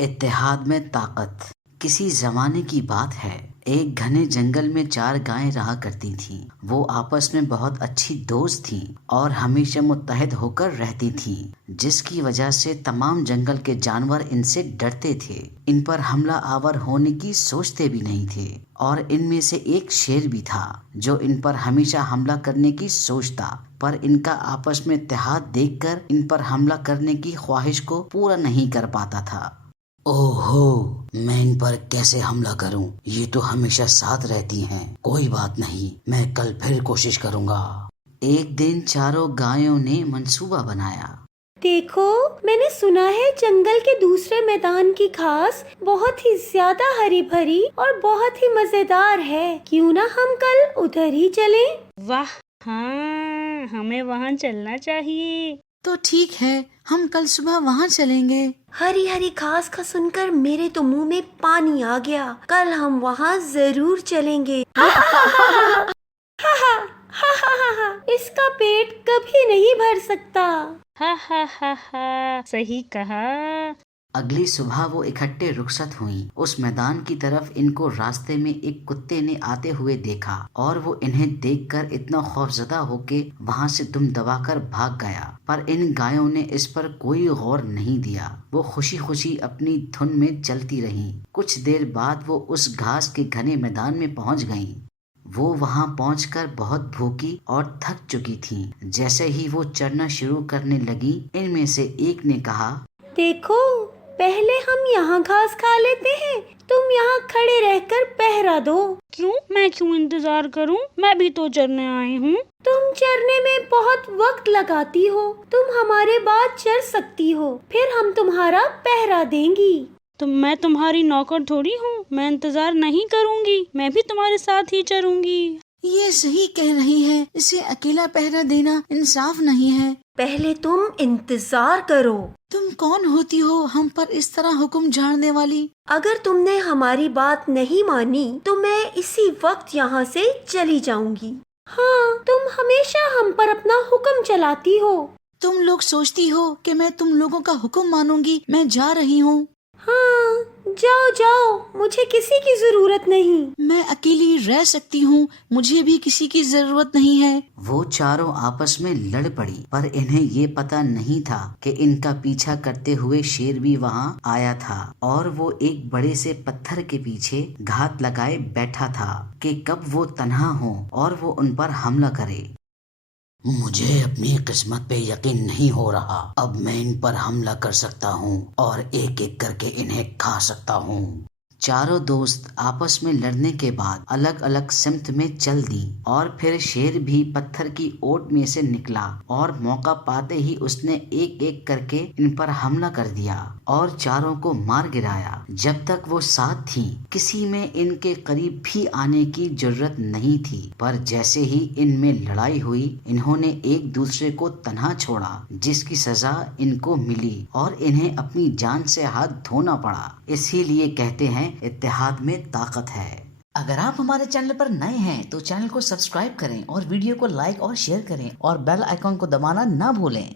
اتحاد میں طاقت۔ کسی زمانے کی بات ہے، ایک گھنے جنگل میں 4 گائیں رہا کرتی تھیں۔ وہ آپس میں بہت اچھی دوست تھیں اور ہمیشہ متحد ہو کر رہتی تھیں، جس کی وجہ سے تمام جنگل کے جانور ان سے ڈرتے تھے، ان پر حملہ آور ہونے کی سوچتے بھی نہیں تھے۔ اور ان میں سے ایک شیر بھی تھا جو ان پر ہمیشہ حملہ کرنے کی سوچتا، پر ان کا آپس میں اتحاد دیکھ کر ان پر حملہ کرنے کی خواہش کو پورا نہیں کر پاتا تھا۔ اوہو، میں ان پر کیسے حملہ کروں؟ یہ تو ہمیشہ ساتھ رہتی ہیں۔ کوئی بات نہیں، میں کل پھر کوشش کروں گا۔ ایک دن چاروں گایوں نے منصوبہ بنایا۔ دیکھو، میں نے سنا ہے جنگل کے دوسرے میدان کی گھاس بہت ہی زیادہ ہری بھری اور بہت ہی مزیدار ہے۔ کیوں نہ ہم کل ادھر ہی چلیں؟ واہ، ہاں، ہمیں وہاں چلنا چاہیے۔ تو ٹھیک ہے، ہم کل صبح وہاں چلیں گے۔ ہری ہری گھاس کا سن کر میرے تو منہ میں پانی آ گیا۔ کل ہم وہاں ضرور چلیں گے۔ اس کا پیٹ کبھی نہیں بھر سکتا۔ ہا ہا ہا ہا، صحیح کہا۔ اگلی صبح وہ اکٹھے رخصت ہوئیں۔ اس میدان کی طرف ان کو راستے میں ایک کتے نے آتے ہوئے دیکھا اور وہ انہیں دیکھ کر اتنا خوفزدہ ہو کے وہاں سے دم دبا کر بھاگ گیا، پر ان گایوں نے اس پر کوئی غور نہیں دیا۔ وہ خوشی خوشی اپنی دھن میں چلتی رہیں۔ کچھ دیر بعد وہ اس گھاس کے گھنے میدان میں پہنچ گئیں۔ وہ وہاں پہنچ کر بہت بھوکی اور تھک چکی تھیں۔ جیسے ہی وہ چڑھنا شروع کرنے لگی، ان میں سے ایک نے کہا، دیکھو، پہلے ہم یہاں گھاس کھا لیتے ہیں، تم یہاں کھڑے رہ کر پہرا دو۔ کیوں؟ میں کیوں انتظار کروں؟ میں بھی تو چرنے آئی ہوں۔ تم چرنے میں بہت وقت لگاتی ہو، تم ہمارے بعد چر سکتی ہو، پھر ہم تمہارا پہرا دیں گی۔ تو میں تمہاری نوکر تھوڑی ہوں، میں انتظار نہیں کروں گی، میں بھی تمہارے ساتھ ہی چروں گی۔ یہ صحیح کہہ رہی ہے، اسے اکیلا پہرا دینا انصاف نہیں ہے۔ پہلے تم انتظار کرو۔ تم کون ہوتی ہو ہم پر اس طرح حکم جھاڑنے والی؟ اگر تم نے ہماری بات نہیں مانی تو میں اسی وقت یہاں سے چلی جاؤں گی۔ ہاں، تم ہمیشہ ہم پر اپنا حکم چلاتی ہو۔ تم لوگ سوچتی ہو کہ میں تم لوگوں کا حکم مانوں گی؟ میں جا رہی ہوں۔ ہاں، جاؤ جاؤ، مجھے کسی کی ضرورت نہیں۔ میں اکیلی رہ سکتی ہوں، مجھے بھی کسی کی ضرورت نہیں ہے۔ وہ چاروں آپس میں لڑ پڑی، پر انہیں یہ پتا نہیں تھا کہ ان کا پیچھا کرتے ہوئے شیر بھی وہاں آیا تھا، اور وہ ایک بڑے سے پتھر کے پیچھے گھات لگائے بیٹھا تھا کہ کب وہ تنہا ہو اور وہ ان پر حملہ کرے۔ مجھے اپنی قسمت پہ یقین نہیں ہو رہا۔ اب میں ان پر حملہ کر سکتا ہوں اور ایک ایک کر کے انہیں کھا سکتا ہوں۔ چاروں دوست آپس میں لڑنے کے بعد الگ الگ سمت میں چل دی، اور پھر شیر بھی پتھر کی اوٹ میں سے نکلا اور موقع پاتے ہی اس نے ایک ایک کر کے ان پر حملہ کر دیا اور چاروں کو مار گرایا۔ جب تک وہ ساتھ تھیں، کسی میں ان کے قریب بھی آنے کی جرت نہیں تھی، پر جیسے ہی ان میں لڑائی ہوئی، انہوں نے ایک دوسرے کو تنہا چھوڑا، جس کی سزا ان کو ملی اور انہیں اپنی جان سے ہاتھ دھونا پڑا۔ اسی لیے کہتے ہیں اتحاد میں طاقت ہے۔ اگر آپ ہمارے چینل پر نئے ہیں تو چینل کو سبسکرائب کریں اور ویڈیو کو لائک اور شیئر کریں اور بیل آئیکن کو دبانا نہ بھولیں۔